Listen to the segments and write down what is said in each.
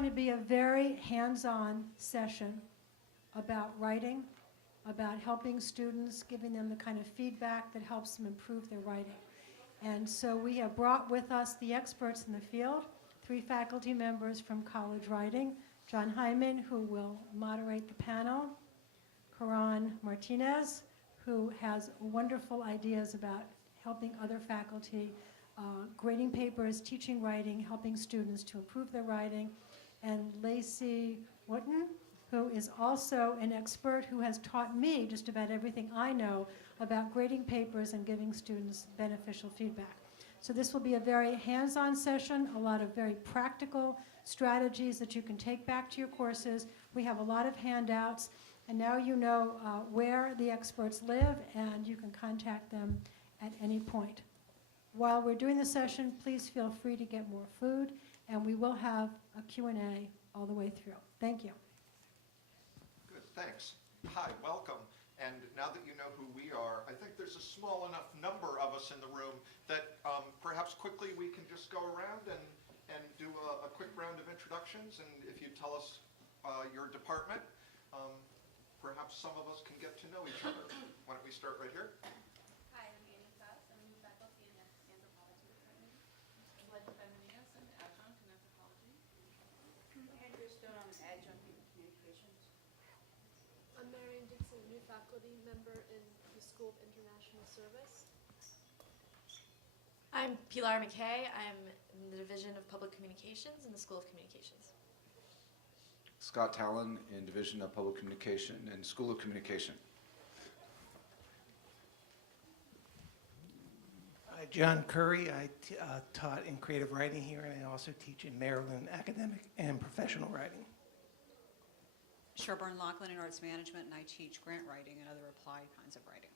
going to be a very hands-on session about writing, about helping students, giving them the kind of feedback that helps them improve their writing. And so we have brought with us the experts in the field, 3 faculty members from college writing, John Hyman, who will moderate the panel, Karan Martinez, who has wonderful ideas about helping other faculty, grading papers, teaching writing, helping students to improve their writing, and Lacey Wooten, who is also an expert who has taught me just about everything I know about grading papers and giving students beneficial feedback. So this will be a very hands-on session, a lot of very practical strategies that you can take back to your courses. We have a lot of handouts, and now you know where the experts live, and you can contact them at any point. While we're doing the session, please feel free to get more food, and we will have a Q&A all the way through. Thank you. Good, thanks. Hi, welcome. And now that you know who we are, I think there's a small enough number of us in the room that perhaps quickly we can just go around and do a quick round of introductions. And if you tell us your department, perhaps some of us can get to know each other. Why don't we start right here? Hi, I'm Annie Fass. I'm the faculty in the anthropology department. I'm Bledda Feminius, I'm adjunct in anthropology. Andrew Stone, I'm adjunct in communications. I'm Marion Dixon, new faculty member in the School of International Service. I'm Pilar McKay. I'm in the Division of Public Communications in the School of Communications. Scott Talon in Division of Public Communication and School of Communication. John Curry. I taught in creative writing here, and I also teach in Maryland academic and professional writing. Sherburne Lachlan in arts management, and I teach grant writing and other applied kinds of writing.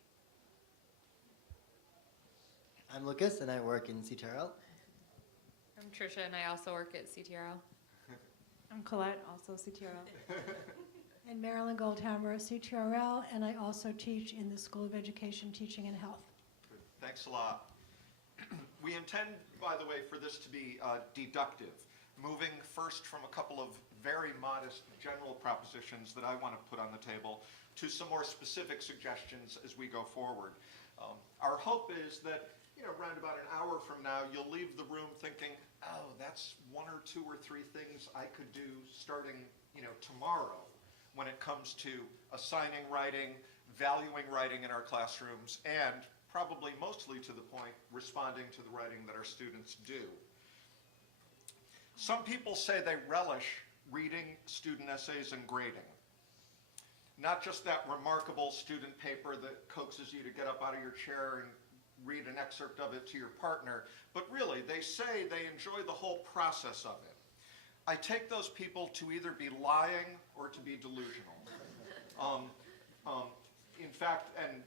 I'm Lucas, and I work in CTRL. I'm Trisha, and I also work at CTRL. I'm Colette, also CTRL. And Marilyn Goldhammer, CTRL, and I also teach in the School of Education, Teaching and Health. Good. Thanks a lot. We intend, by the way, for this to be deductive, moving first from a couple of very modest general propositions that I want to put on the table to some more specific suggestions as we go forward. Our hope is that, around about an hour from now, you'll leave the room thinking, oh, that's 1 or 2 or 3 things I could do starting, tomorrow when it comes to assigning writing, valuing writing in our classrooms, and probably mostly to the point, responding to the writing that our students do. Some people say they relish reading student essays and grading. Not just that remarkable student paper that coaxes you to get up out of your chair and read an excerpt of it to your partner, but really, they say they enjoy the whole process of it. I take those people to either be lying or to be delusional. In fact, and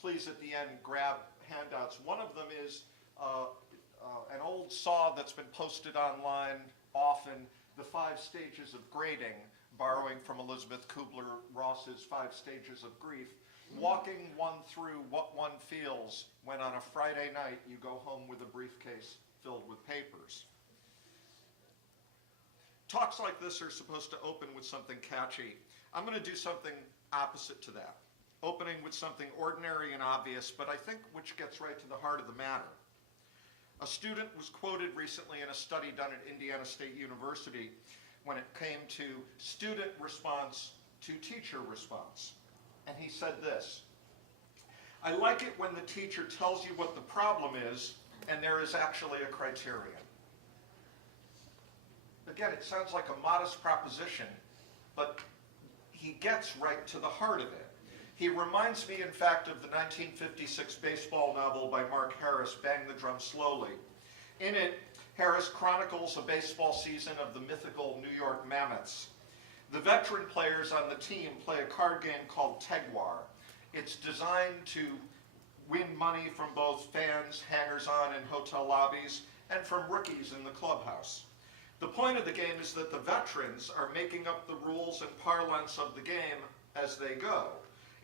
please at the end grab handouts. One of them is an old saw that's been posted online often, The 5 Stages of Grading, borrowing from Elizabeth Kubler-Ross's 5 Stages of Grief, walking one through what one feels when on a Friday night you go home with a briefcase filled with papers. Talks like this are supposed to open with something catchy. I'm going to do something opposite to that, opening with something ordinary and obvious, but I think which gets right to the heart of the matter. A student was quoted recently in a study done at Indiana State University when it came to student response to teacher response. And he said this: I like it when the teacher tells you what the problem is and there is actually a criterion. Again, it sounds like a modest proposition, but he gets right to the heart of it. He reminds me, in fact, of the 1956 baseball novel by Mark Harris, Bang the Drum Slowly. In it, Harris chronicles a baseball season of the mythical New York Mammoths. The veteran players on the team play a card game called Tegwar. It's designed to win money from both fans, hangers-on in hotel lobbies, and from rookies in the clubhouse. The point of the game is that the veterans are making up the rules and parlance of the game as they go,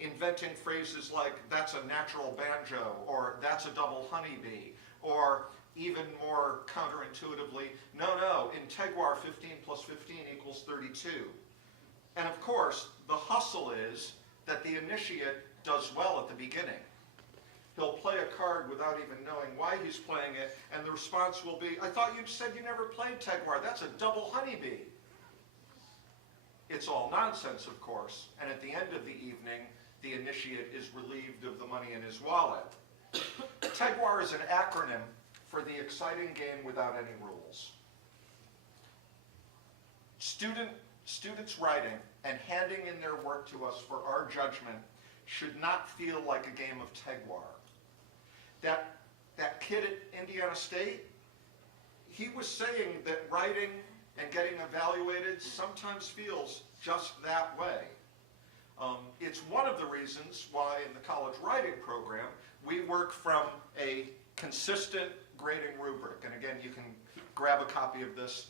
inventing phrases like, that's a natural banjo, or that's a double honeybee, or even more counterintuitively, no, in Tegwar 15 plus 15 equals 32. And of course, the hustle is that the initiate does well at the beginning. He'll play a card without even knowing why he's playing it, and the response will be, I thought you said you never played Tegwar. That's a double honeybee. It's all nonsense, of course, and at the end of the evening, the initiate is relieved of the money in his wallet. Tegwar is an acronym for the exciting game without any rules. Students writing and handing in their work to us for our judgment should not feel like a game of Tegwar. That kid at Indiana State, he was saying that writing and getting evaluated sometimes feels just that way. It's one of the reasons why in the college writing program we work from a consistent grading rubric. And again, you can grab a copy of this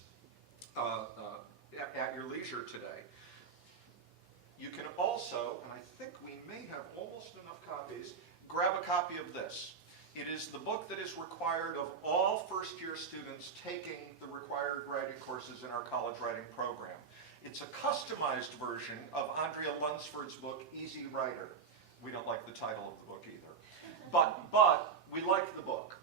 at your leisure today. You can also, and I think we may have almost enough copies, grab a copy of this. It is the book that is required of all first-year students taking the required writing courses in our college writing program. It's a customized version of Andrea Lunsford's book, Easy Writer. We don't like the title of the book either. But we like the book.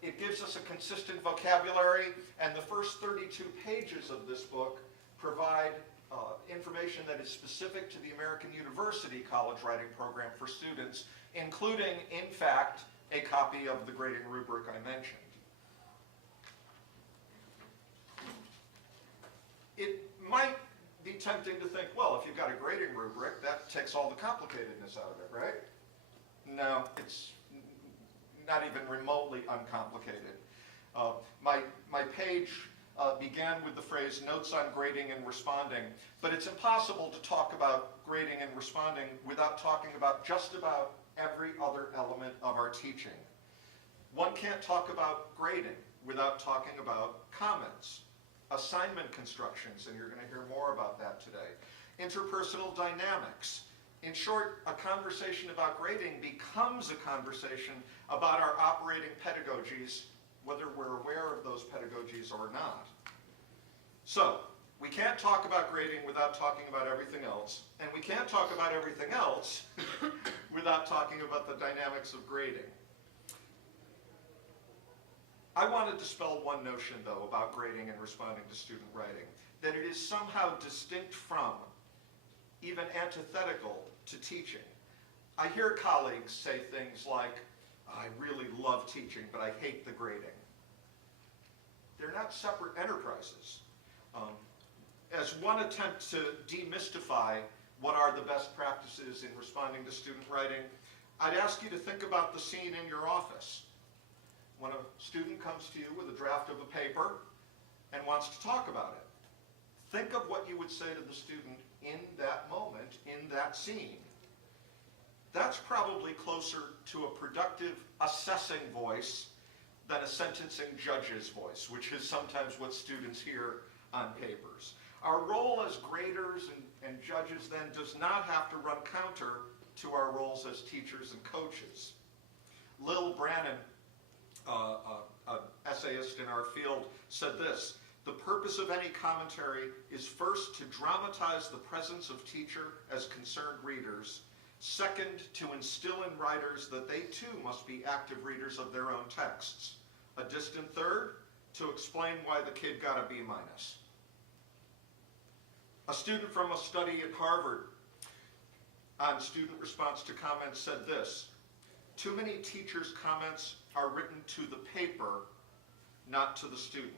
It gives us a consistent vocabulary, and the first 32 pages of this book provide information that is specific to the American University College Writing Program for students, including, in fact, a copy of the grading rubric I mentioned. It might be tempting to think, well, if you've got a grading rubric, that takes all the complicatedness out of it, right? No, it's not even remotely uncomplicated. My page began with the phrase notes on grading and responding, but it's impossible to talk about grading and responding without talking about just about every other element of our teaching. One can't talk about grading without talking about comments, assignment constructions, and you're going to hear more about that today, interpersonal dynamics. In short, a conversation about grading becomes a conversation about our operating pedagogies, whether we're aware of those pedagogies or not. So, we can't talk about grading without talking about everything else, and we can't talk about everything else without talking about the dynamics of grading. I want to dispel one notion, though, about grading and responding to student writing, that it is somehow distinct from, even antithetical to teaching. I hear colleagues say things like, I really love teaching, but I hate the grading. They're not separate enterprises. As one attempt to demystify what are the best practices in responding to student writing, I'd ask you to think about the scene in your office. When a student comes to you with a draft of a paper and wants to talk about it, think of what you would say to the student in that moment, in that scene. That's probably closer to a productive assessing voice than a sentencing judge's voice, which is sometimes what students hear on papers. Our role as graders and judges then does not have to run counter to our roles as teachers and coaches. Lil Brannon, an essayist in our field, said this: the purpose of any commentary is first to dramatize the presence of teacher as concerned readers, second to instill in writers that they too must be active readers of their own texts, a distant third to explain why the kid got a B-. A student from a study at Harvard on student response to comments said this: too many teachers' comments are written to the paper, not to the student.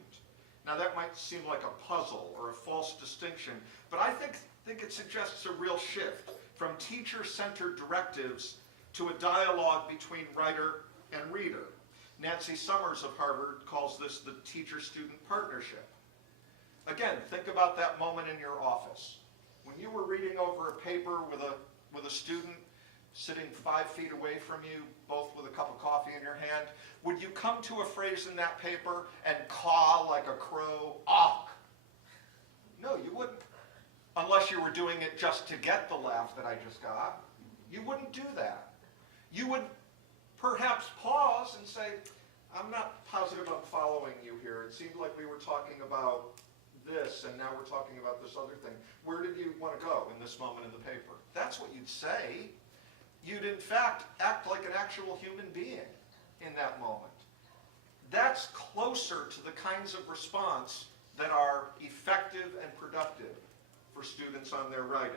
Now that might seem like a puzzle or a false distinction, but I think it suggests a real shift from teacher-centered directives to a dialogue between writer and reader. Nancy Summers of Harvard calls this the teacher-student partnership. Again, think about that moment in your office. When you were reading over a paper with a student sitting 5 feet away from you, both with a cup of coffee in your hand, would you come to a phrase in that paper and caw like a crow, "Awk"? No, you wouldn't. Unless you were doing it just to get the laugh that I just got. You wouldn't do that. You would perhaps pause and say, I'm not about this, and now we're talking about this other thing. Where did you want to go in this moment in the paper? That's what you'd say. You'd, in fact, act like an actual human being in that moment. That's closer to the kinds of response that are effective and productive for students on their writing.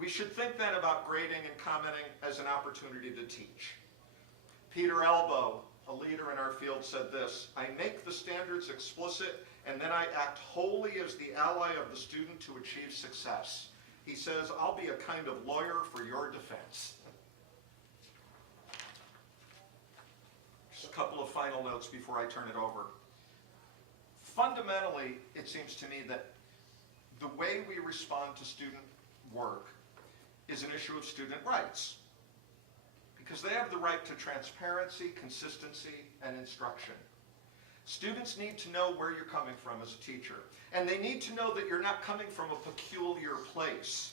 We should think then about grading and commenting as an opportunity to teach. Peter Elbow, a leader in our field, said this: "I make the standards explicit, and then I act wholly as the ally of the student to achieve success." He says, "I'll be a kind of lawyer for your defense." Just a couple of final notes before I turn it over. Fundamentally, it seems to me that the way we respond to student work is an issue of student rights, because they have the right to transparency, consistency, and instruction. Students need to know where you're coming from as a teacher, and they need to know that you're not coming from a peculiar place.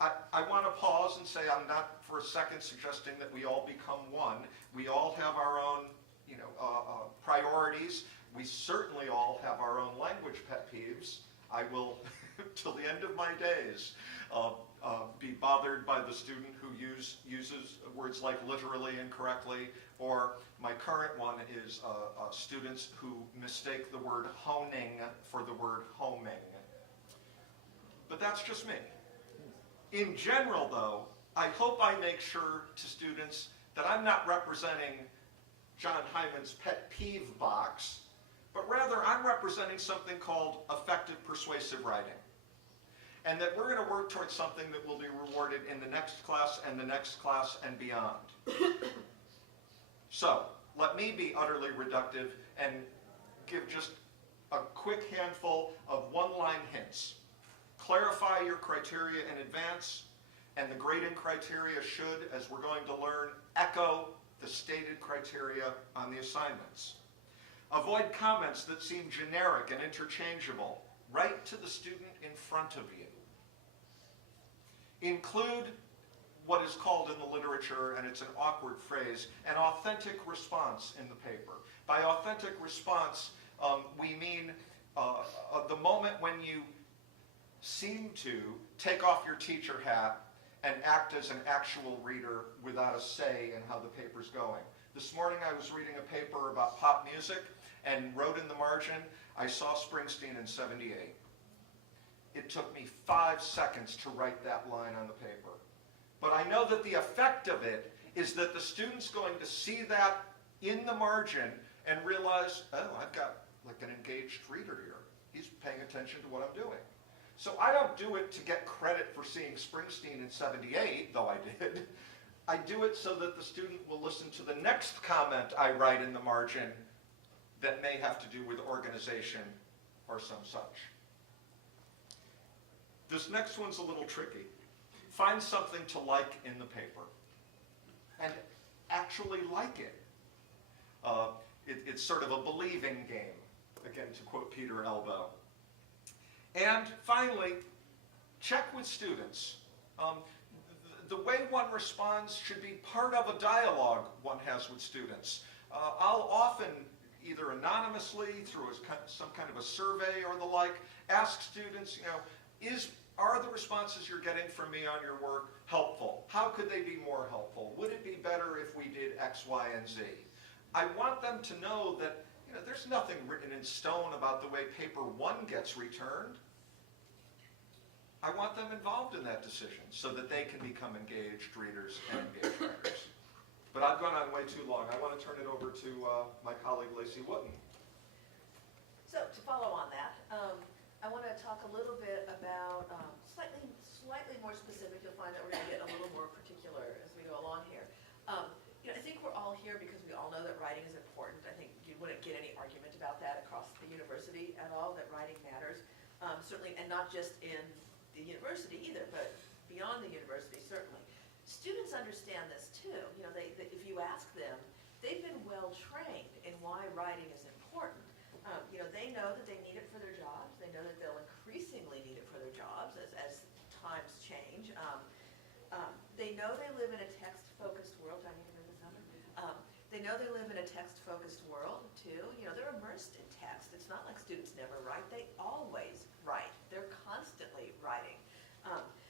I want to pause and say I'm not for a second suggesting that we all become one. We all have our own, priorities. We certainly all have our own language pet peeves. I will, till the end of my days, be bothered by the student who uses words like literally incorrectly, or my current one is students who mistake the word honing for the word homing. But that's just me. In general, though, I hope I make sure to students that I'm not representing John Hyman's pet peeve box, but rather I'm representing something called effective persuasive writing. And that we're going to work towards something that will be rewarded in the next class and the next class and beyond. So, let me be utterly reductive and give just a quick handful of one-line hints. Clarify your criteria in advance, and the grading criteria should, as we're going to learn, echo the stated criteria on the assignments. Avoid comments that seem generic and interchangeable. Write to the student in front of you. Include what is called in the literature, and it's an awkward phrase, an authentic response in the paper. By authentic response, we mean the moment when you seem to take off your teacher hat and act as an actual reader without a say in how the paper's going. This morning I was reading a paper about pop music and wrote in the margin, "I saw Springsteen in '78. It took me 5 seconds to write that line on the paper. But I know that the effect of it is that the student's going to see that in the margin and realize, oh, I've got like an engaged reader here. He's paying attention to what I'm doing. So I don't do it to get credit for seeing Springsteen in '78, though I did. I do it so that the student will listen to the next comment I write in the margin that may have to do with organization or some such. This next one's a little tricky. Find something to like in the paper and actually like it. It's sort of a believing game, again, to quote Peter Elbow. And finally, check with students. The way one responds should be part of a dialogue one has with students. I'll often, either anonymously, through some kind of a survey or the like, ask students, are the responses you're getting from me on your work helpful? How could they be more helpful? Would it be better if we did X, Y, and Z? I want them to know that there's nothing written in stone about the way paper 1 gets returned. I want them involved in that decision so that they can become engaged readers and engaged writers. But I've gone on way too long. I want to turn it over to my colleague Lacey Wooten. So to follow on that, I want to talk a little bit about slightly more specific. You'll find that we're going to get a little more particular as we go along here. I think we're all here because we all know that writing is important. I think you wouldn't get any argument about that across the university at all, that writing matters. Certainly, and not just in the university either, but beyond the university, certainly. Students understand this too. If you ask them, they've been well trained in why writing is important. They know that they need it for their jobs. They know that they'll increasingly need it for their jobs as times change. They know they live in a text-focused world. Do I need to move this over? They know they live in a text-focused world too. They're immersed in text. It's it's not like students never write. They always write. They're constantly writing.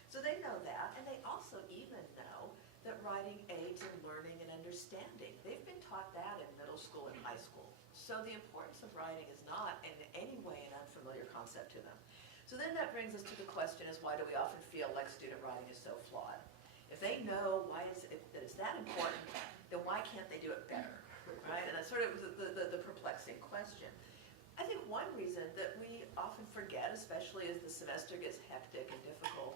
So they know that, and they also even know that writing aids in learning and understanding. They've been taught that in middle school and high school. So the importance of writing is not in any way an unfamiliar concept to them. So then that brings us to the question is, why do we often feel like student writing is so flawed? If they know why that it's that important, then why can't they do it better, right? And that's sort of the perplexing question. I think one reason that we often forget, especially as the semester gets hectic and difficult,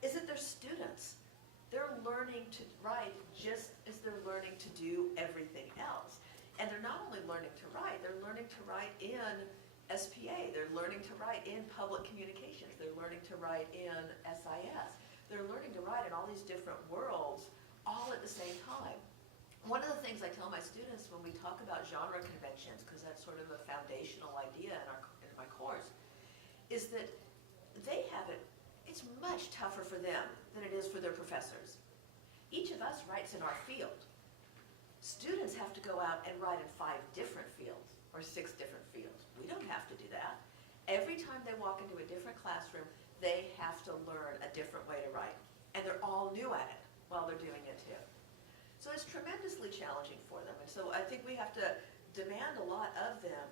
is that they're students. They're learning to write just as they're learning to do everything else. And they're not only learning to write, they're learning to write in SPA, they're learning to write in public communications, they're learning to write in SIS. They're learning to write in all these different worlds all at the same time. One of the things I tell my students when we talk about genre conventions, because that's sort of a foundational idea in my course, is that they have it, it's much tougher for them than it is for their professors. Each of us writes in our field. Students have to go out and write in 5 different fields or 6 different fields. We don't have to do that. Every time they walk into a different classroom, they have to learn a different way to write. And they're all new at it while they're doing it too. So it's tremendously challenging for them. And so I think we have to demand a lot of them,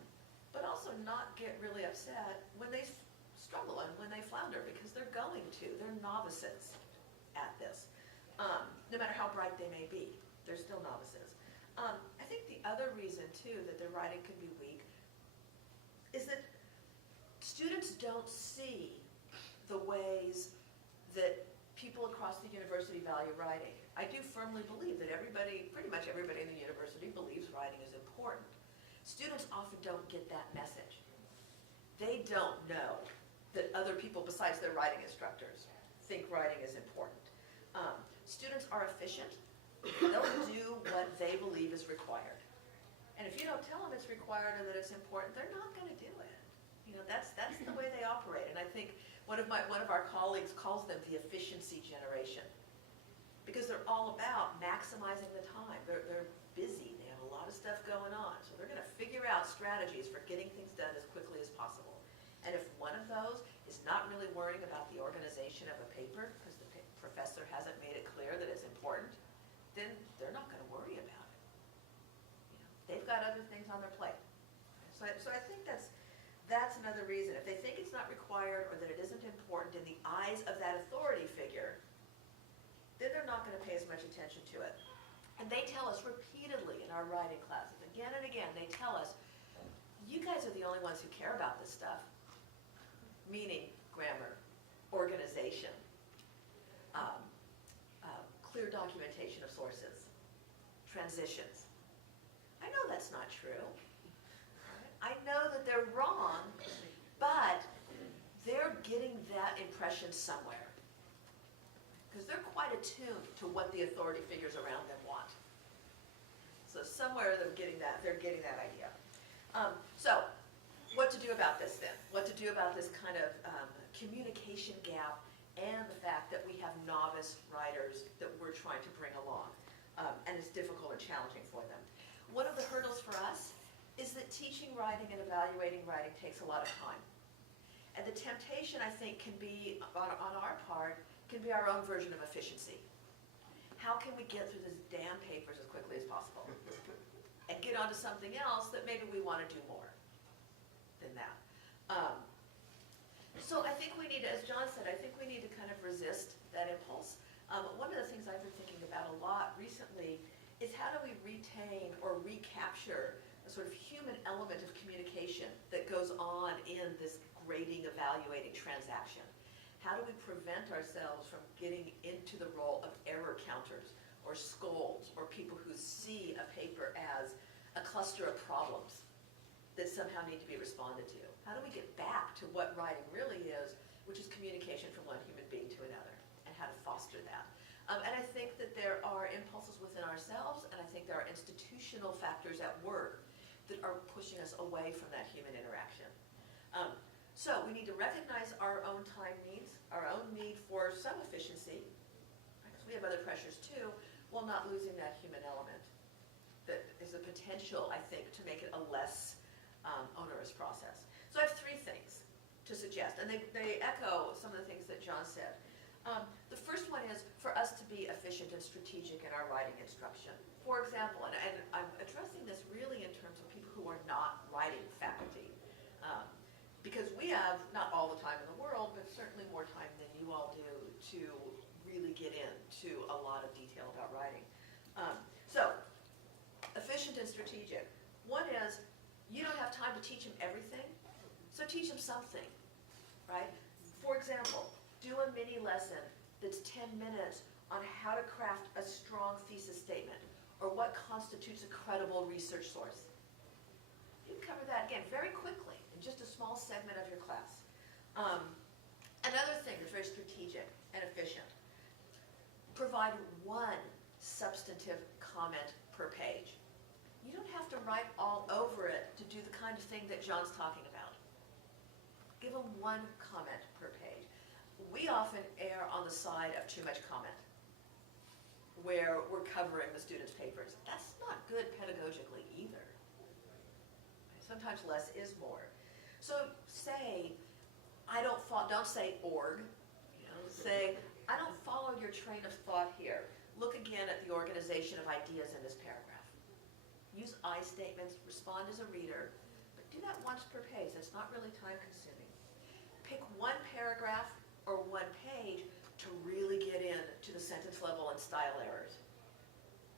but also not get really upset when they struggle and when they flounder, because they're going to. They're novices at this. No matter how bright they may be, they're still novices. I think the other reason too that their writing can be weak is that students don't see the ways that people across the university value writing. I do firmly believe that pretty much everybody in the university believes writing is important. Students often don't get that message. They don't know that other people besides their writing instructors think writing is important. Students are efficient. They'll do what they believe is required. And if you don't tell them it's required or that it's important, they're not going to do it. You know, that's the way they operate. And I think one of our colleagues calls them the efficiency generation, because they're all about maximizing the time. They're busy. They have a lot of stuff going on. So they're going to figure out strategies for getting things done as quickly as possible. And if one of those is not really worrying about the organization of a paper because the professor hasn't made it clear that it's important, then they're not going to worry about it. You know, they've got other things on their plate. So I think that's another reason. If they think it's not required or that it isn't important in the eyes of that authority figure, then they're not going to pay as much attention to it. And they tell us repeatedly in our writing classes, again and again, they tell us, you guys are the only ones who care about this stuff. Meaning grammar, organization, clear documentation of sources, transitions. I know that's not true. I know that they're wrong, but they're getting that impression somewhere. Because they're quite attuned to what the authority figures around them want. So somewhere they're getting that idea. So what to do about this then? What to do about this kind of communication gap and the fact that we have novice writers that we're trying to bring along. And it's difficult and challenging for them. One of the hurdles for us is that teaching writing and evaluating writing takes a lot of time. And the temptation, I think, can be, on our part, can be our own version of efficiency. How can we get through these damn papers as quickly as possible? And get onto something else that maybe we want to do more than that. So I think we need to, as John said, I think we need to kind of resist that impulse. One of the things I've been thinking about a lot recently is how do we retain or recapture a sort of human element of communication that goes on in this grading, evaluating transaction? How do we prevent ourselves from getting into the role of error counters or scolds or people who see a paper as a cluster of problems that somehow need to be responded to? How do we get back to what writing really is, which is communication from one human being to another, and how to foster that? And I think that there are impulses within ourselves, and I think there are institutional factors at work that are pushing us away from that human interaction. So we need to recognize our own time needs, our own need for some efficiency, because we have other pressures too, while not losing that human element. That is a potential, I think, to make it a less onerous process. So I have three things to suggest, and they echo some of the things that John said. The first one is for us to be efficient and strategic in our writing instruction. For example, and I'm addressing this really in terms of people who are not writing faculty, because we have not all the time in the world, but certainly more time than you all do to really get into a lot of detail about writing. So, efficient and strategic. One is, you don't have time to teach them everything, so teach them something, right? For example, do a mini lesson that's 10 minutes on how to craft a strong thesis statement, or what constitutes a credible research source. You can cover that, again, very quickly, in just a small segment of your class. Another thing that's very strategic and efficient, provide one substantive comment per page. You don't have to write all over it to do the kind of thing that John's talking about. Give them one comment per page. We often err on the side of too much comment, where we're covering the students' papers. That's not good pedagogically either. Sometimes less is more. So say, don't say org, say, I don't follow your train of thought here. Look again at the organization of ideas in this paragraph. Use I statements, respond as a reader, but do that once per page. That's not really time consuming. Pick one paragraph or one page to really get into the sentence level and style errors.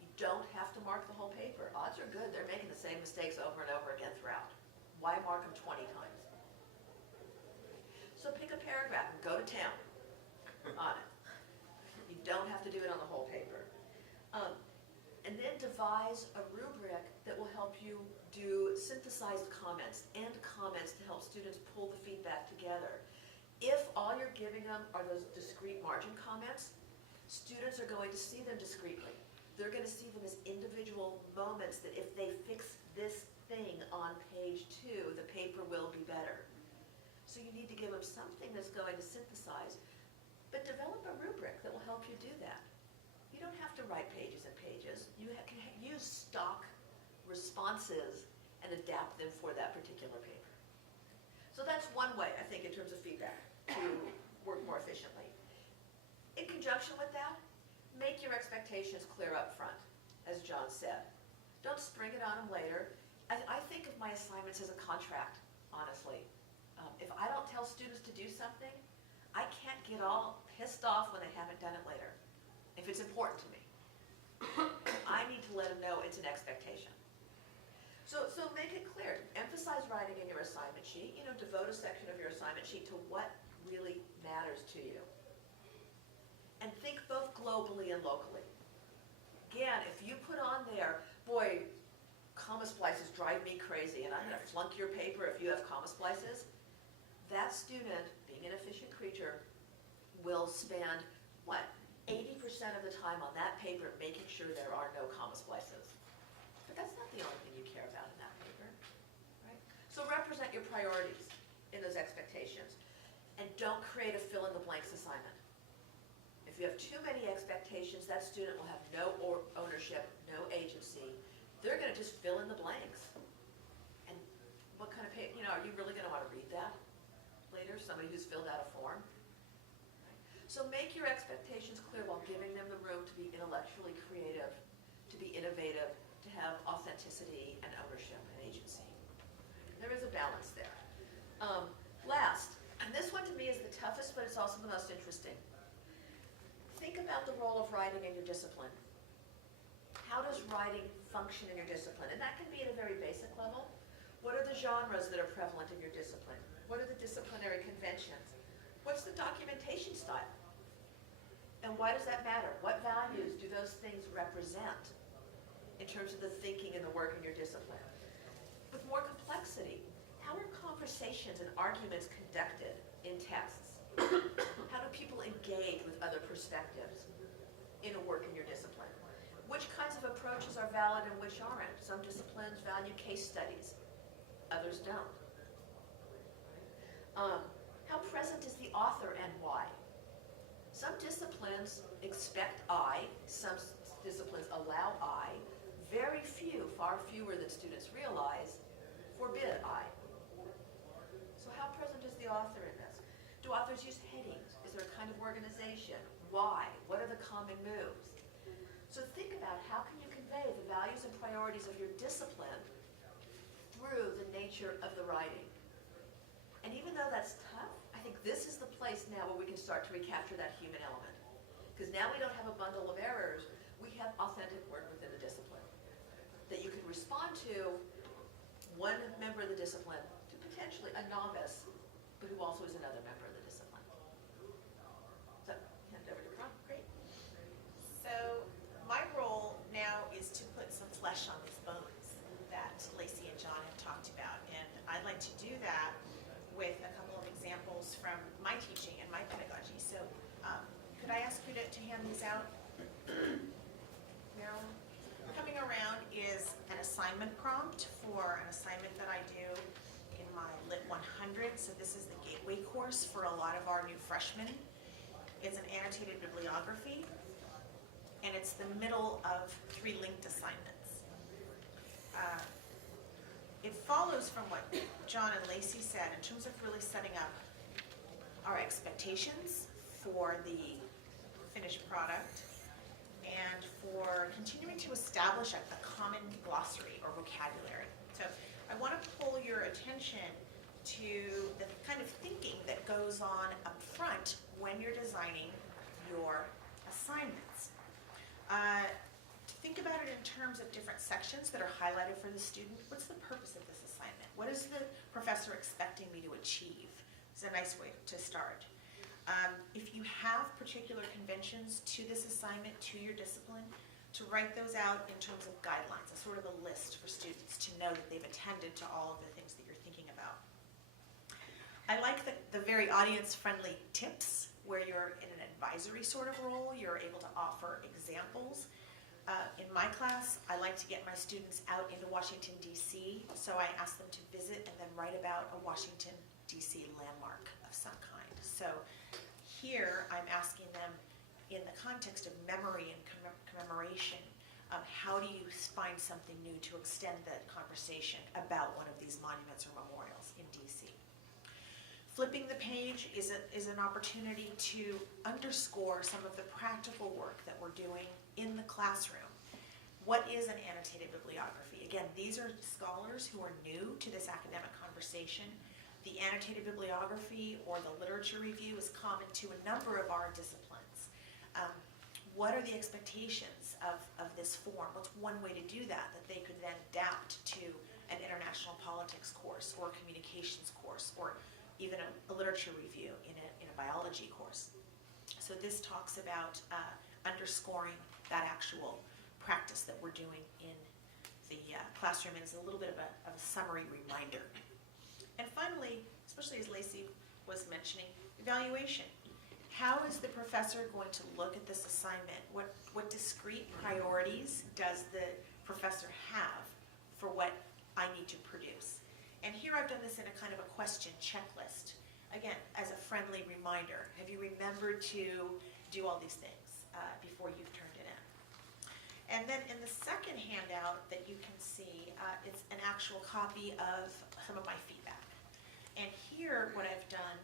You don't have to mark the whole paper. Odds are good they're making the same mistakes over and over again throughout. Why mark them 20 times? So pick a paragraph and go to town on it. You don't have to do it on the whole paper. And then devise a rubric that will help you do synthesized comments and comments to help students pull the feedback together. If all you're giving them are those discrete margin comments, students are going to see them discretely. They're going to see them as individual moments that if they fix this thing on page 2, the paper will be better. So you need to give them something that's going to synthesize, but develop a rubric that will help you do that. You don't have to write pages and pages. You can use stock responses and adapt them for that particular paper. So that's one way, I think, in terms of feedback to work more efficiently. In conjunction with that, make your expectations clear up front, as John said. Don't spring it on them later. I think of my assignments as a contract, honestly. If I don't tell students to do something, I can't get all pissed off when they haven't done it later, if it's important to me. I need to let them know it's an expectation. So make it clear. Emphasize writing in your assignment sheet. Devote a section of your assignment sheet to what really matters to you. And think both globally and locally. Again, if you put on there, boy, comma splices drive me crazy, and I'm going to flunk your paper if you have comma splices, that student, being an efficient creature, will spend, 80% of the time on that paper making sure there are no comma splices. But that's not the only thing you care about in that paper, right? So represent your priorities in those expectations, and don't create a fill-in-the-blanks assignment. If you have too many expectations, that student will have no ownership, no agency. They're going to just fill in the blanks. And what kind of paper, are you really going to want to read that later? Somebody who's filled out a form? So make your expectations clear while giving them the room to be intellectually creative, to be innovative, to have authenticity and ownership and agency. There is a balance there. Last, and this one to me is the toughest, but it's also the most interesting. Think about the role of writing in your discipline. How does writing function in your discipline? And that can be at a very basic level. What are the genres that are prevalent in your discipline? What are the disciplinary conventions? What's the documentation style? And why does that matter? What values do those things represent in terms of the thinking and the work in your discipline? With more complexity, how are conversations and arguments conducted in texts? How do people engage with other perspectives in a work in your discipline? Which kinds of approaches are valid and which aren't? Some disciplines value case studies, others don't. How present is the author and why? Some disciplines expect I, some disciplines allow I. Very few, far fewer than students realize, forbid I. So how present is the author in this? Do authors use headings? Is there a kind of organization? Why? What are the common moves? So think about how can you convey the values and priorities of your discipline through the nature of the writing. And even though that's tough, I think this is the place now where we can start to recapture that human element. Because now we don't have a bundle of errors, we have authentic work within the discipline that you can respond to one member of the discipline to potentially a novice, but who also is another member of the discipline. So, hand it over to Prom. Great. So my role now is to put some flesh on these bones that Lacey and John have talked about. And I'd like to do that with a couple of examples from my teaching and my pedagogy. So could I ask you to hand these out? Marilyn? Coming around is an assignment prompt for an assignment that I do in my Lit 100. So this is the gateway course for a lot of our new freshmen. It's an annotated bibliography, and it's the middle of 3 linked assignments. It follows from what John and Lacey said in terms of really setting up our expectations for the finished product and for continuing to establish a common glossary or vocabulary. So I want to pull your attention to the kind of thinking that goes on up front when you're designing your assignments. Think about it in terms of different sections that are highlighted for the student. What's the purpose of this assignment? What is the professor expecting me to achieve? It's a nice way to start. If you have particular conventions to this assignment, to your discipline, to write those out in terms of guidelines, a sort of a list for students to know that they've attended to all of the things that you're thinking about. I like the very audience-friendly tips where you're in an advisory sort of role. You're able to offer examples. In my class, I like to get my students out into Washington, D.C., so I ask them to visit and then write about a Washington, D.C. landmark of some kind. So here, I'm asking them in the context of memory and commemoration, how do you find something new to extend the conversation about one of these monuments or memorials in D.C.? Flipping the page is an opportunity to underscore some of the practical work that we're doing in the classroom. What is an annotated bibliography? Again, these are scholars who are new to this academic conversation. The annotated bibliography or the literature review is common to a number of our disciplines. What are the expectations of this form? What's one way to do that they could then adapt to an international politics course or a communications course or even a literature review in a biology course? So this talks about underscoring that actual practice that we're doing in the classroom, and is a little bit of a summary reminder. And finally, especially as Lacey was mentioning, evaluation. How is the professor going to look at this assignment? What discrete priorities does the professor have for what I need to produce? And here I've done this in a kind of a question checklist. Again, as a friendly reminder, have you remembered to do all these things before you've turned it in? And then in the second handout that you can see, it's an actual copy of some of my feedback. And here what I've done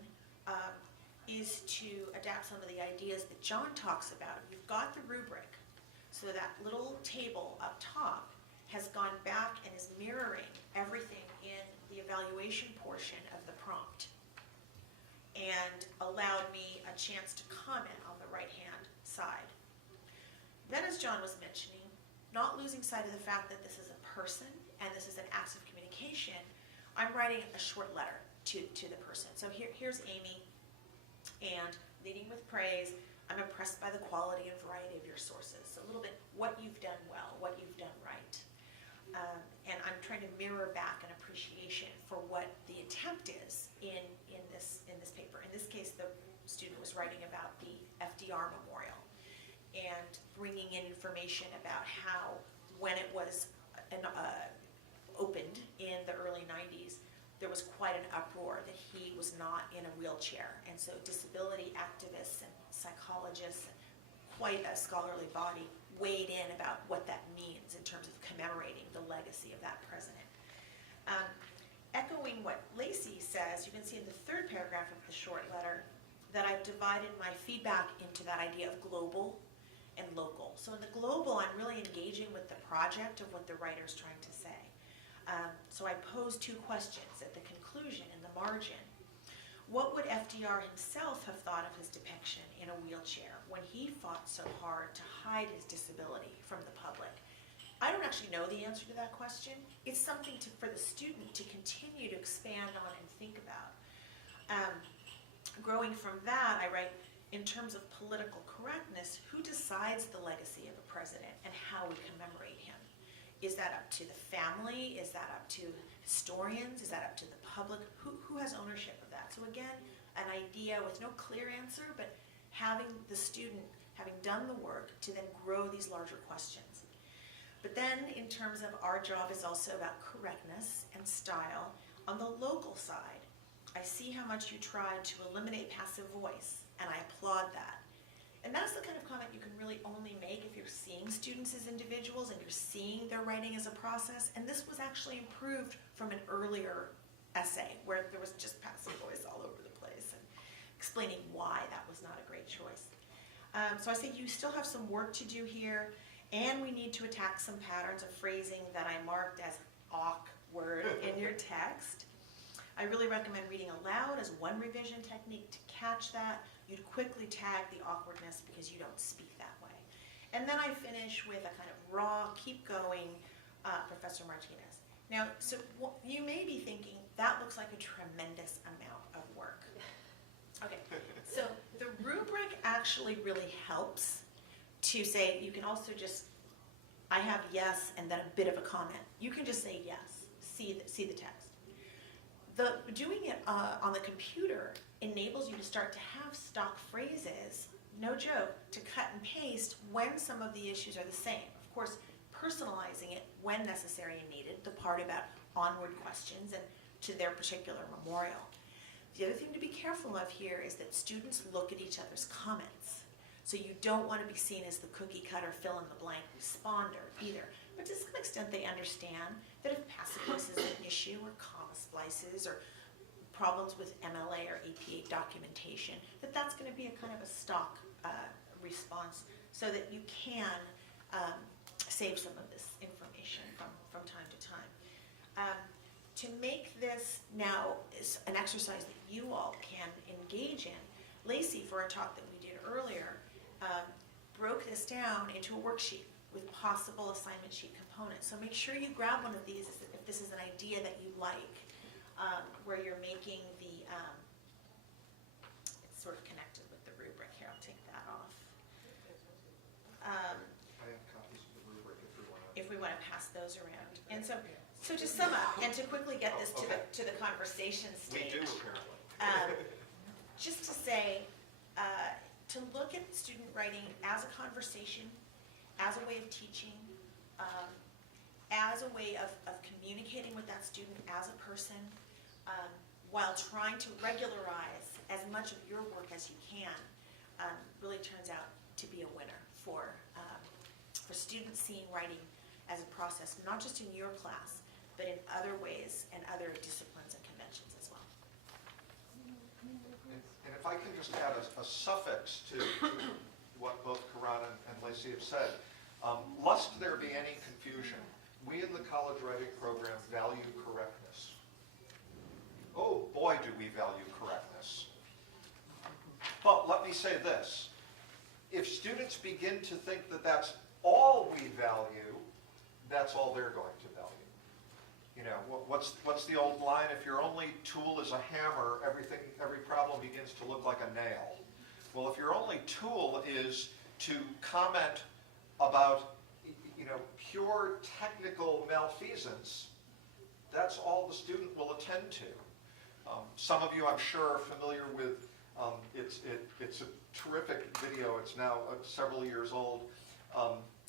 is to adapt some of the ideas that John talks about. You've got the rubric, so that little table up top has gone back and is mirroring everything in the evaluation portion of the prompt and allowed me a chance to comment on the right-hand side. Then, as John was mentioning, not losing sight of the fact that this is a person and this is an active communication, I'm writing a short letter to the person. So here's Amy, and leading with praise, I'm impressed by the quality and variety of your sources. A little bit what you've done well, what you've done right. And I'm trying to mirror back an appreciation for what the attempt is in this paper. In this case, the student was writing about the FDR Memorial and bringing in information about how, when it was opened in the early 90s, there was quite an uproar that he was not in a wheelchair. And so disability activists and psychologists, and quite a scholarly body, weighed in about what that means in terms of commemorating the legacy of that president. echoing what Lacey says, you can see in the third paragraph of the short letter that I've divided my feedback into that idea of global and local. So in the global, I'm really engaging with the project of what the writer's trying to say. So I pose two questions at the conclusion in the margin. What would FDR himself have thought of his depiction in a wheelchair when he fought so hard to hide his disability from the public? I don't actually know the answer to that question. It's something for the student to continue to expand on and think about. Growing from that, I write, in terms of political correctness, who decides the legacy of a president and how we commemorate him? Is that up to the family? Is that up to historians? Is that up to the public? Who has ownership of that? So again, an idea with no clear answer, but having the student, having done the work, to then grow these larger questions. But then in terms of our job is also about correctness and style. On the local side, I see how much you tried to eliminate passive voice, and I applaud that. And that's the kind of comment you can really only make if you're seeing students as individuals and you're seeing their writing as a process. And this was actually improved from an earlier essay where there was just passive voice all over the place and explaining why that was not a great choice. So I say you still have some work to do here, and we need to attack some patterns of phrasing that I marked as awkward in your text. I really recommend reading aloud as one revision technique to catch that. You'd quickly tag the awkwardness because you don't speak that way. And then I finish with a kind of raw, keep going, Professor Martinez. Now, so you may be thinking, that looks like a tremendous amount of work. Okay, so the rubric actually really helps to say, you can also just, I have yes and then a bit of a comment. You can just say yes, see the text. Doing it on the computer enables you to start to have stock phrases, no joke, to cut and paste when some of the issues are the same. Of course, personalizing it when necessary and needed, the part about onward questions and to their particular memorial. The other thing to be careful of here is that students look at each other's comments. So you don't want to be seen as the cookie cutter fill in the blank responder either. But to some extent they understand that if passive voice is an issue, or comma splices, or problems with MLA or APA documentation, that's going to be a kind of a stock response so that you can save some of this information from time to time. To make this now an exercise that you all can engage in, Lacey, for a talk that we did earlier, broke this down into a worksheet with possible assignment sheet components. So make sure you grab one of these if this is an idea that you like, where you're making the, it's sort of connected with the rubric here. I'll take that off. I have copies of the rubric if we want to pass those around. And so to sum up, and to quickly get this to the conversation stage. We do, apparently. Just to say, to look at student writing as a conversation, as a way of teaching, as a way of communicating with that student as a person, while trying to regularize as much of your work as you can, really turns out to be a winner for students seeing writing as a process, not just in your class, but in other ways and other disciplines and conventions as well. And if I can just add a suffix to what both Karan and Lacey have said, lest there be any confusion, we in the college writing program value correctness. Oh boy, do we value correctness. But let me say this, if students begin to think that that's all we value, that's all they're going to value. You know, what's the old line? If your only tool is a hammer, every problem begins to look like a nail. Well, if your only tool is to comment about, pure technical malfeasance, that's all the student will attend to. Some of you, I'm sure, are familiar with. It's a terrific video. It's now several years old.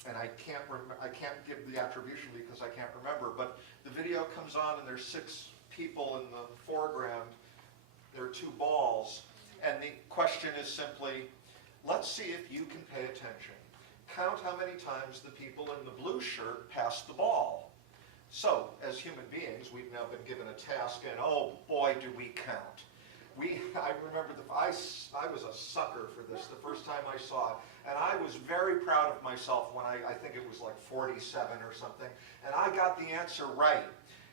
And I can't give the attribution because I can't remember, but the video comes on and there's 6 people in the foreground. There are 2 balls, and the question is simply, let's see if you can pay attention. Count how many times the people in the blue shirt pass the ball. So, as human beings, we've now been given a task, and oh boy, do we count. I remember I was a sucker for this the first time I saw it, and I was very proud of myself when I think it was like 47 or something, and I got the answer right.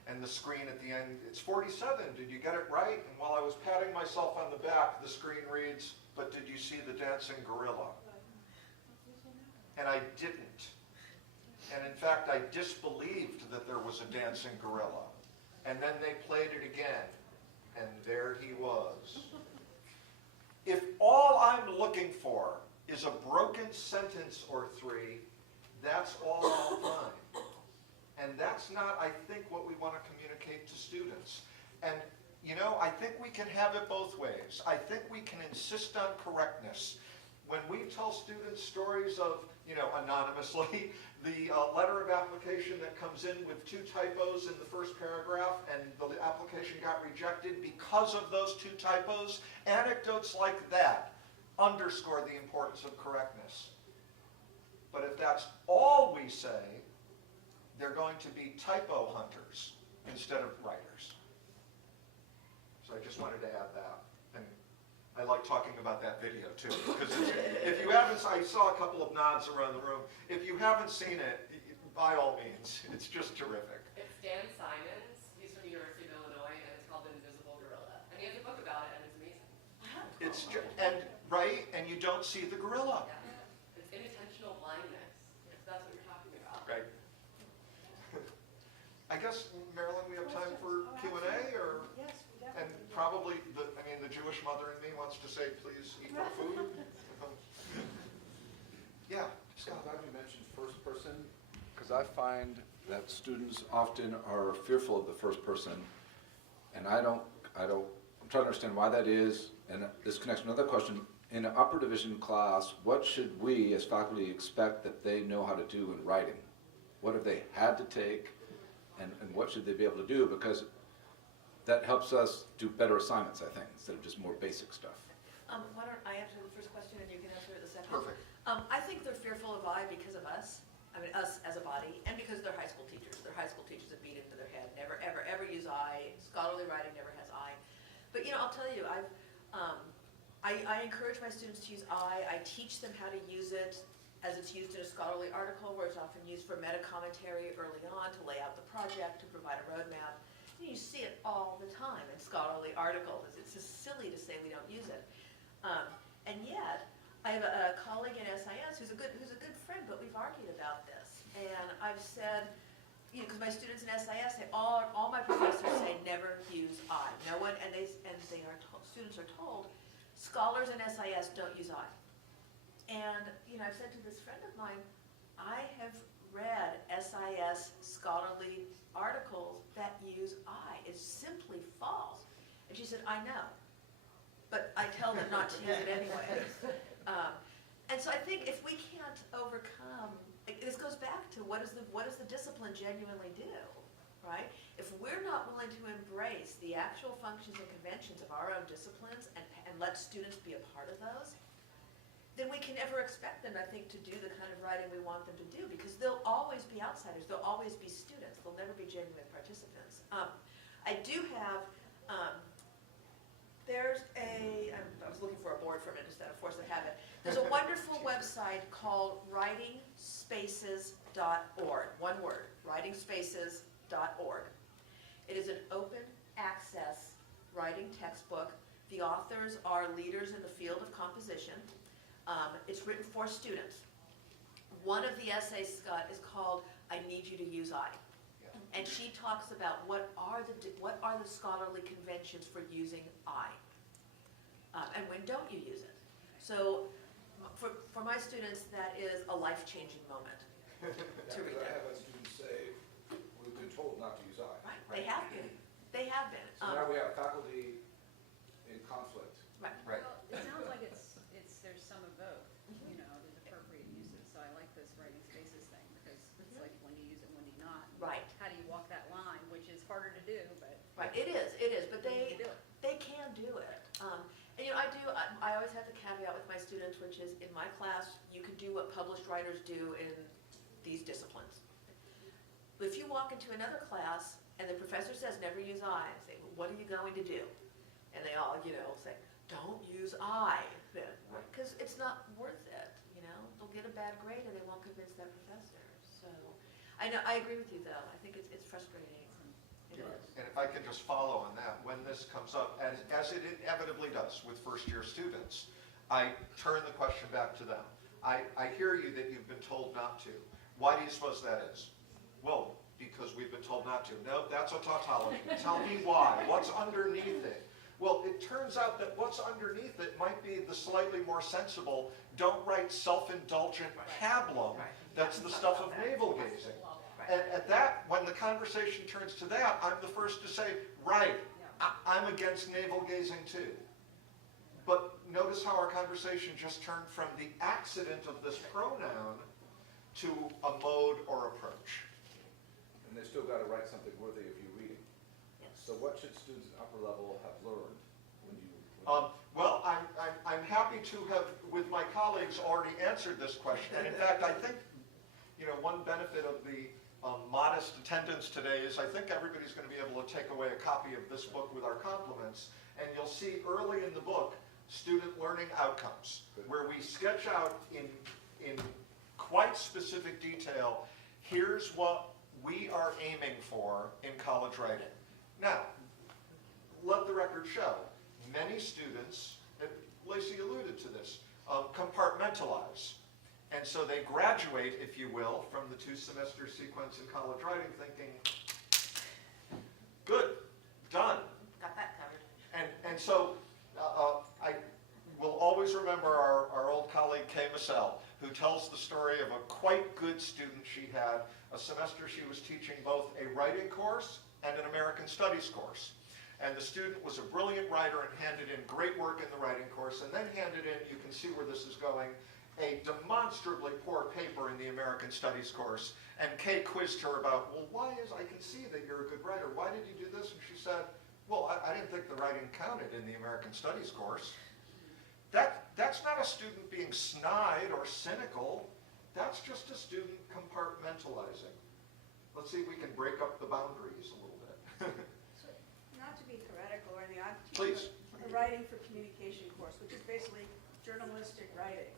And the screen at the end, it's 47, did you get it right? And while I was patting myself on the back, the screen reads, but did you see the dancing gorilla? And I didn't. And in fact, I disbelieved that there was a dancing gorilla. And then they played it again, and there he was. If all I'm looking for is a broken sentence or three, that's all I'll find. And that's not, I think, what we want to communicate to students. And, you know, I think we can have it both ways. I think we can insist on correctness. When we tell students stories of, you know, anonymously, the letter of application that comes in with 2 typos in the first paragraph and the application got rejected because of those 2 typos, anecdotes like that underscore the importance of correctness. But if that's all we say, they're going to be typo hunters instead of writers. So I just wanted to add that. And I like talking about that video too, because if you haven't, I saw a couple of nods around the room. If you haven't seen it, by all means, it's just terrific. It's Dan Simons. He's from the University of Illinois, and it's called The Invisible Gorilla. And he has a book about it, and it's amazing. It's right, and you don't see the gorilla. Yeah. It's inattentional blindness. That's what you're talking about. Right. I guess, Marilyn, we have time for Q&A, or? Yes, we definitely And do. probably, the Jewish mother in me wants to say, please eat more food. Yeah, Scott, Scott. glad you mentioned first person, because I find that students often are fearful of the first person, and I'm trying to understand why that is, and this connects to another question. In an upper division class, what should we as faculty expect that they know how to do in writing? What have they had to take, and what should they be able to do? Because that helps us do better assignments, I think, instead of just more basic stuff. Why don't I answer the first question and you can answer the second? Perfect. I think they're fearful of I because of us. I mean, us as a body, and because they're high school teachers. They're high school teachers that beat into their head. Never, ever, ever use I. Scholarly writing never has I. But, you know, I'll tell you, I encourage my students to use I teach them how to use it as it's used in a scholarly article, where it's often used for meta-commentary early on to lay out the project, to provide a roadmap. And you see it all the time in scholarly articles. It's just silly to say we don't use it. And yet, I have a colleague in SIS who's a good friend, but we've argued about this. And I've said, you know, because my students in SIS say, all my professors say never use I. No one, and students are told, scholars in SIS don't use I. And, you know, I've said to this friend of mine, I have read SIS scholarly articles that use I. It's simply false. And she said, I know, but I tell them not to use it anyway. And so I think if we can't overcome, this goes back to what does the discipline genuinely do, right? If we're not willing to embrace the actual functions and conventions of our own disciplines and let students be a part of those, then we can never expect them, I think, to do the kind of writing we want them to do, because they'll always be outsiders. They'll always be students. They'll never be genuine participants. I do have, I was looking for a board for a minute instead of force I have it. There's a wonderful website called writingspaces.org. One word, writingspaces.org. It is an open access writing textbook. The authors are leaders in the field of composition. It's written for students. One of the essays, Scott, is called "I Need You to Use I," and she talks about what are the scholarly conventions for using I, and when don't you use it. So, for my students, that is a life-changing moment to read I that. have had students say, we've been told not to use I. Right, they have been. They have been. So now we have faculty in conflict. Right. Right. Well, it sounds like there's some of both, you know, there's appropriate uses. So I like this writing spaces thing, because it's like when you use it, when you not. Right. How do you walk that line, which is harder to do, but. Right, it is, but you can do it. they can do it. And you know, I always have the caveat with my students, which is in my class, you can do what published writers do in these disciplines. But if you walk into another class And the professor says, never use I. I say, what are you going to do? And they all, say, don't use I. Because it's not worth it, They'll get a bad grade and they won't convince that professor. So, I know, I agree with you though. I think it's frustrating. It is. And if I can just follow on that, when this comes up, as it inevitably does with first-year students, I turn the question back to them. I hear you that you've been told not to. Why do you suppose that is? Well, because we've been told not to. No, that's a tautology. Tell me why. What's underneath it? Well, it turns out that what's underneath it might be the slightly more sensible, don't write self-indulgent pablum. That's the stuff of navel-gazing. And at that, when the conversation turns to that, I'm the first to say, right, I'm against navel-gazing too. But notice how our conversation just turned from the accident of this pronoun to a mode or approach. And they still got to write something worthy of you reading. So what should students at upper level have learned when you... Well, I'm happy to have, with my colleagues, already answered this question. And in fact, I think, one benefit of the modest attendance today is I think everybody's going to be able to take away a copy of this book with our compliments. And you'll see early in the book, student learning outcomes, where we sketch out in quite specific detail, here's what we are aiming for in college writing. Now, let the record show, many students, and Lacey alluded to this, compartmentalize. And so they graduate, if you will, from the 2-semester sequence in college writing thinking, good, done. Got that covered. And so I will always remember our old colleague Kay Massell, who tells the story of a quite good student she had. A semester she was teaching both a writing course and an American Studies course. And the student was a brilliant writer and handed in great work in the writing course, and then handed in, you can see where this is going, a demonstrably poor paper in the American Studies course. And Kay quizzed her about, well, I can see that you're a good writer. Why did you do this? And she said, well, I didn't think the writing counted in the American Studies course. That's not a student being snide or cynical. That's just a student compartmentalizing. Let's see if we can break up the boundaries a little bit. So, not to be heretical or anything, I'm Please. teaching a writing for communication course, which is basically journalistic writing.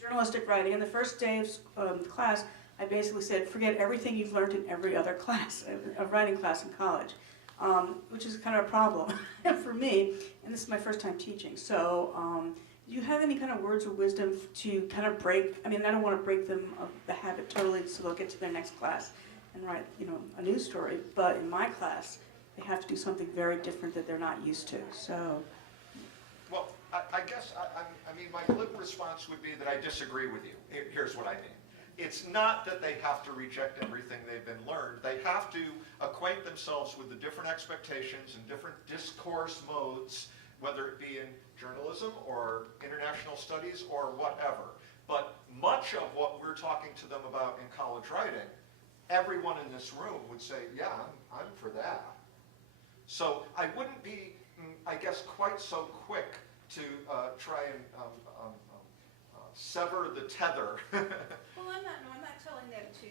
Journalistic writing. And the first day of class, I basically said, forget everything you've learned in every other class, a writing class in college, which is kind of a problem for me. And this is my first time teaching. So do you have any kind of words of wisdom to kind of break, I don't want to break them of the habit totally so they'll get to their next class and write, a news story. But in my class, they have to do something very different that they're not used to. So. Well, I guess, my glib response would be that I disagree with you. Here's what I mean. It's not that they have to reject everything they've been learned. They have to acquaint themselves with the different expectations and different discourse modes, whether it be in journalism or international studies or whatever. But much of what we're talking to them about in college writing, everyone in this room would say, yeah, I'm for that. So I wouldn't be, I guess, quite so quick to try and sever the tether. Well, I'm not telling them to,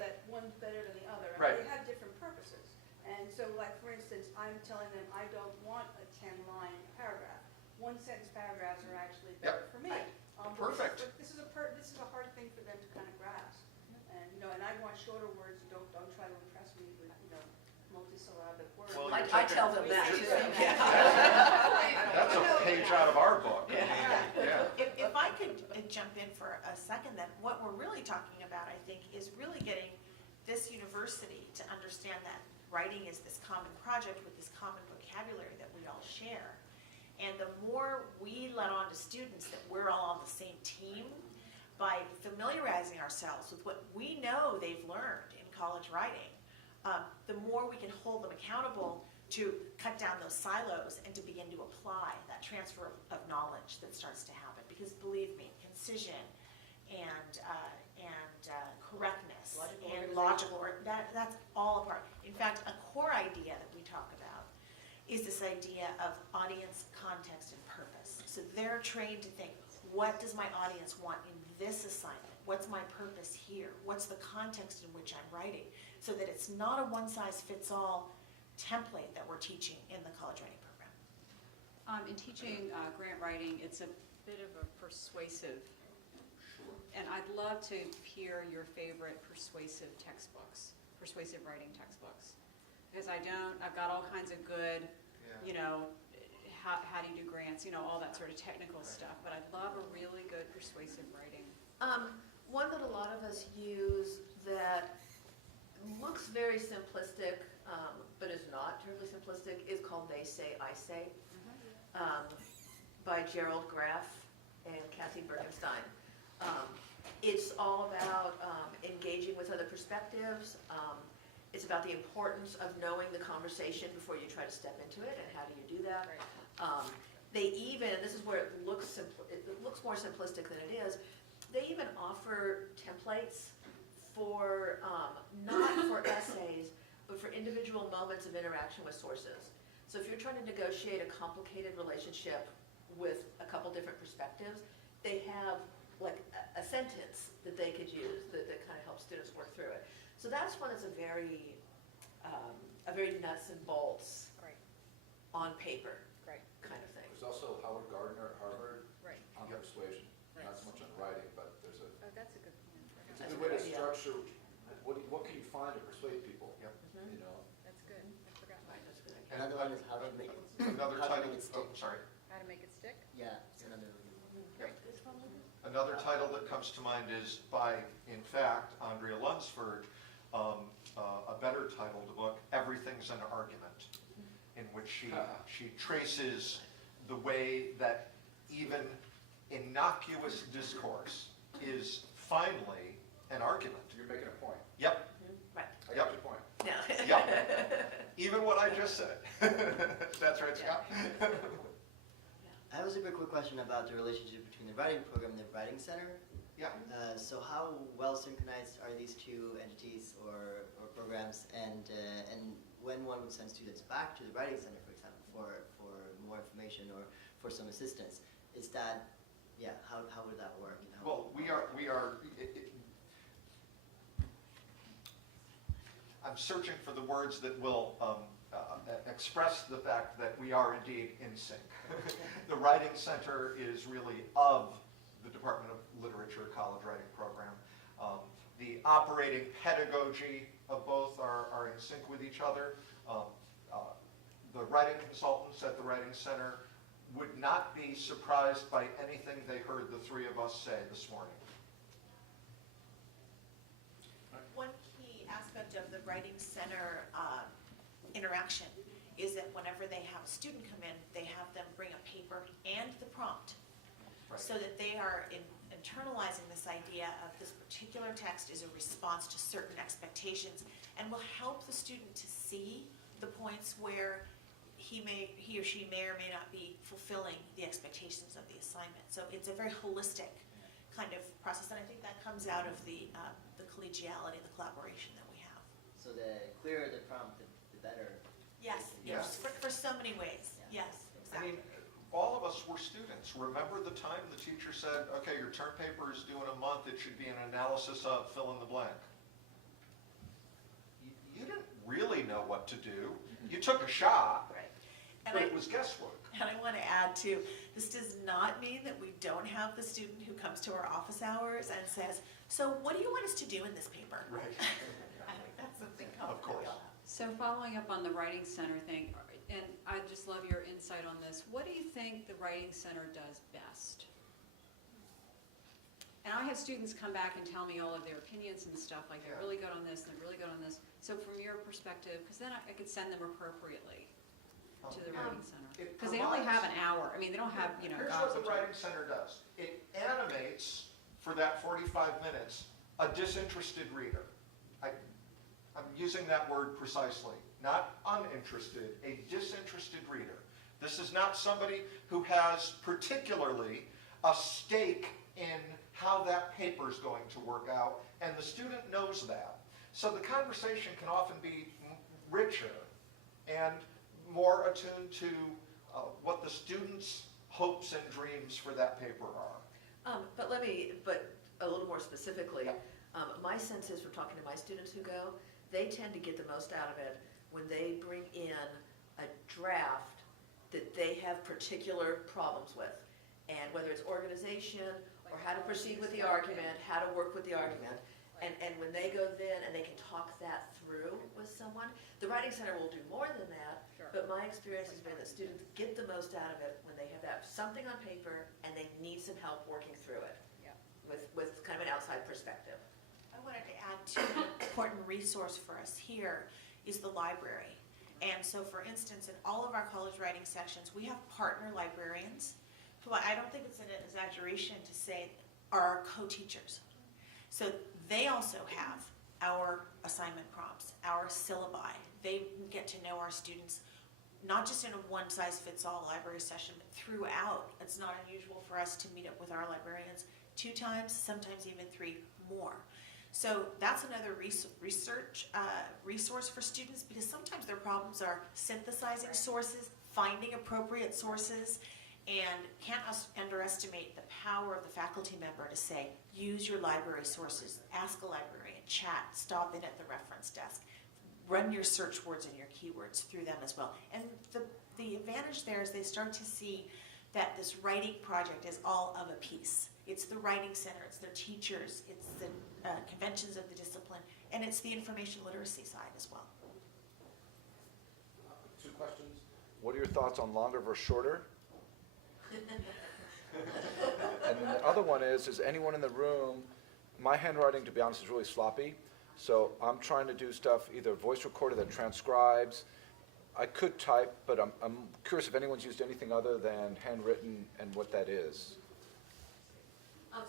that one's better than the other. Right. They have different purposes. And so, like, for instance, I'm telling them I don't want a 10-line paragraph. 1-sentence paragraphs are actually better for me. Perfect. But this is a hard thing for them to kind of grasp. And, and I want shorter words. Don't try to impress me with, multisyllabic words. Well, I tell them that too. That's a page out of our book. If I could jump in for a second, then what we're really talking about, I think, is really getting this university to understand that writing is this common project with this common vocabulary that we all share. And the more we let on to students that we're all on the same team, by familiarizing ourselves with what we know they've learned in college writing, the more we can hold them accountable to cut down those silos and to begin to apply that transfer of knowledge that starts to happen. Because believe me, concision and correctness and logical, that's all a part. In fact, a core idea that we talk about is this idea of audience, context, and purpose. So they're trained to think, what does my audience want in this assignment? What's my purpose here? What's the context in which I'm writing? So that it's not a one-size-fits-all template that we're teaching in the college writing program. In teaching grant writing, it's a bit of a persuasive, and I'd love to hear your favorite persuasive textbooks, persuasive writing textbooks. Because I've got all kinds of good, you know, how do you do grants, you know, all that sort of technical stuff, but I'd love a really good persuasive writing. One that a lot of us use that looks very simplistic, but is not terribly simplistic, is called They Say, I Say, by Gerald Graff and Cassie Bergenstein. It's all about engaging with other perspectives. It's about the importance of knowing the conversation before you try to step into it, and how do you do that. They even, and this is where it looks more simplistic than it is, they even offer templates for, not for essays, but for individual moments of interaction with sources. So if you're trying to negotiate a complicated relationship with a couple different perspectives, they have like a sentence that they could use that kind of helps students work through it. So that's one that's a very nuts and bolts, on paper kind of thing. There's also Howard Gardner at Harvard on Yep. persuasion, not so much on writing, but there's a, Oh, that's a good point. it's a good way to structure, what can you find to persuade people? Yep. You know? That's good. I forgot about That's that. good. Another one is how to make it. Another how to title, make it stick. oh, sorry. How to make it stick? Yeah, it's another really good one. Another title that comes to mind is by, in fact, Andrea Lunsford, a better titled book, Everything's an Argument, in which she traces the way that even innocuous discourse is finally an argument. You're making a point. Yep, Right. I got your point. Yeah. Yep. Even what I just said. That's right, Scott. I have a super quick question about the relationship between the writing program and the writing center. Yeah. So how well synchronized are these two entities or programs, and when one would send students back to the writing center, for example, for more information or for some assistance, is that, yeah, how would that work? And how Well, I'm searching for the words that will express the fact that we are indeed in sync. The Writing Center is really of the Department of Literature College Writing Program. The operating pedagogy of both are in sync with each other. The writing consultants at the Writing Center would not be surprised by anything they heard the three of us say this morning. One key aspect of the Writing Center interaction is that whenever they have a student come in, they have them bring a paper and the prompt. Right. So that they are internalizing this idea of this particular text is a response to certain expectations, and will help the student to see the points where he or she may or may not be fulfilling the expectations of the assignment. So it's a very holistic kind of process, and I think that comes out of the collegiality, the collaboration that we have. So the clearer the prompt, the better. Yes, Yes. for so many ways, yes, I exactly. mean, all of us were students. Remember the time the teacher said, okay, your term paper is due in a month, it should be an analysis of fill in the blank. You didn't really know what to do. You took a shot, Right. And but it was guesswork. And I want to add too, this does not mean that we don't have the student who comes to our office hours and says, so what do you want us to do in this paper? Right. I think that's something common that we course. all have. So following up on the Writing Center thing, and I'd just love your insight on this, what do you think the Writing Center does best? And I have students come back and tell me all of their opinions and stuff, like they're really good on this, and they're really good on this. So from your perspective, because then I could send them appropriately to the Writing Center. It Because they only have an provides- hour. I mean, they don't have, you know, Here's gobs what of the time. Writing Center does. It animates, for that 45 minutes, a disinterested reader. I'm using that word precisely. Not uninterested, a disinterested reader. This is not somebody who has particularly a stake in how that paper is going to work out, and the student knows that. So the conversation can often be richer and more attuned to what the student's hopes and dreams for that paper are. But a little more specifically, my sense is from talking to my students who go, they tend to get the most out of it when they bring in a draft that they have particular problems with. And whether it's organization, or how to proceed with the argument, how to work with the argument. And when they go then and they can talk that through with someone, the Writing Center will do more than that, but my experience has been that students get the most out of it when they have that something on paper and they need some help working through it with kind of an outside perspective. I wanted to add to an important resource for us here is the library. And so for instance, in all of our college writing sections, we have partner librarians who I don't think it's an exaggeration to say are our co-teachers. So they also have our assignment prompts, our syllabi. They get to know our students, not just in a one-size-fits-all library session, but throughout. It's not unusual for us to meet up with our librarians 2 times, sometimes even 3 more. So that's another resource for students, because sometimes their problems are synthesizing sources, finding appropriate sources, and can't underestimate the power of the faculty member to say, use your library sources, ask a librarian, chat, stop in at the reference desk, run your search words and your keywords through them as well. And the advantage there is they start to see that this writing project is all of a piece. It's the Writing Center, it's their teachers, it's the conventions of the discipline, and it's the information literacy side as well. 2 questions. What are your thoughts on longer versus shorter? And then the other one is anyone in the room, my handwriting, to be honest, is really sloppy. So I'm trying to do stuff either voice recorded that transcribes. I could type, but I'm curious if anyone's used anything other than handwritten and what that is.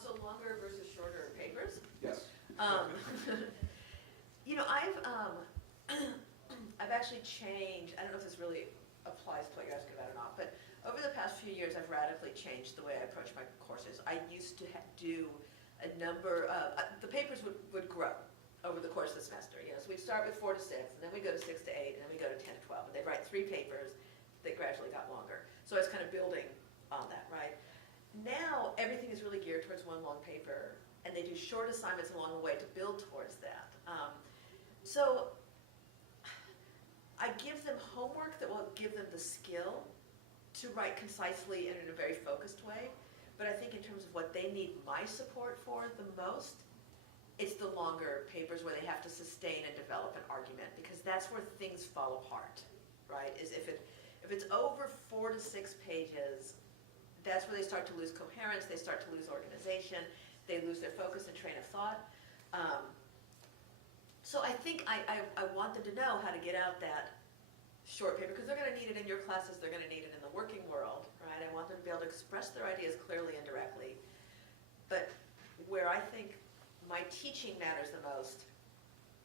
So longer versus shorter papers? Yes. You know, I've actually changed, I don't know if this really applies to what you're asking about or not, but over the past few years, I've radically changed the way I approach my courses. I used to do a number of, the papers would grow over the course of the semester. You know, so we'd start with 4 to 6, and then we go to 6 to 8, and then we go to 10 to 12. And they'd write 3 papers that gradually got longer. So I was kind of building on that, right? Now, everything is really geared towards one long paper, and they do short assignments along the way to build towards that. So I give them homework that will give them the skill to write concisely and in a very focused way. But I think in terms of what they need my support for the most, it's the longer papers where they have to sustain and develop an argument, because that's where things fall apart, right? Is if it's over 4 to 6 pages, that's where they start to lose coherence, they start to lose organization, they lose their focus and train of thought. So I think I want them to know how to get out that short paper, because they're going to need it in your classes, they're going to need it in the working world, right? I want them to be able to express their ideas clearly and directly. But where I think my teaching matters the most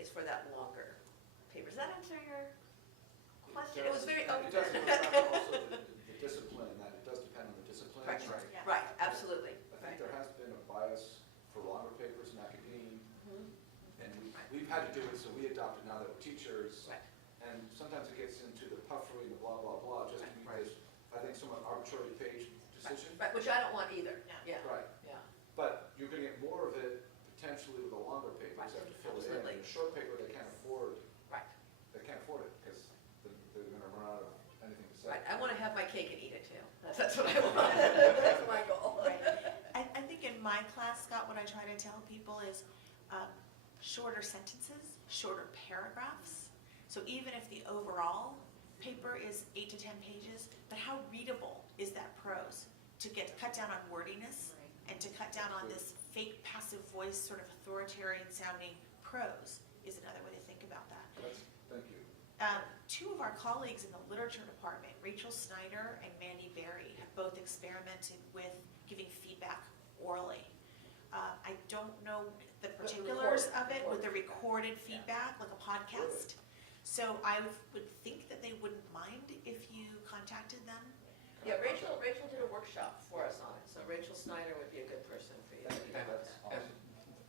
is for that longer paper. Does that answer your question? It was very open. It does also the discipline, that it does depend on the discipline. Right, Right. right, absolutely. I think there has been a bias for longer papers in academia, and we've had to do it, so we adopted now that we're teachers. Right. And sometimes it gets into the puffery and the blah, blah, blah, just because I think somewhat arbitrary page decision. Right, which I don't want either. Yeah. Right. Yeah. But you're going to get more of it potentially with a longer paper, Right. you have to fill Absolutely. it in. In a short paper, they can't afford. Right. They can't afford it because they're going to run out of anything to say. Right. I want to have my cake and eat it too. That's what I want. That's my goal. Right. I think in my class, Scott, what I try to tell people is shorter sentences, shorter paragraphs. So even if the overall paper is 8 to 10 pages, but how readable is that prose? To cut down on wordiness and to cut down on this fake passive voice, sort of authoritarian sounding prose is another way to think about that. Thank you. 2 of our colleagues in the literature department, Rachel Snyder and Mandy Berry, have both experimented with giving feedback orally. I don't know the particulars of it with the recorded feedback, like a podcast. So I would think that they wouldn't mind if you contacted them. Yeah, Rachel did a workshop for us on it, so Rachel Snyder would be a good person for you. And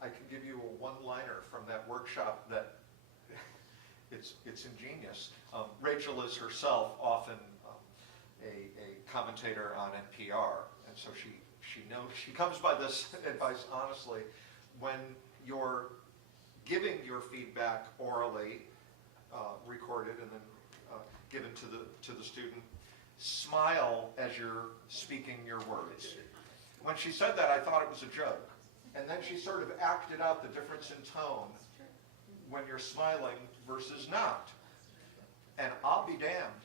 I can give you a one-liner from that workshop that it's ingenious. Rachel is herself often a commentator on NPR, and so she knows, she comes by this advice honestly. when you're giving your feedback orally, recorded and then given to the student, smile as you're speaking your words. When she said that, I thought it was a joke. And then she sort of acted out the difference in tone when you're smiling versus not. And I'll be damned.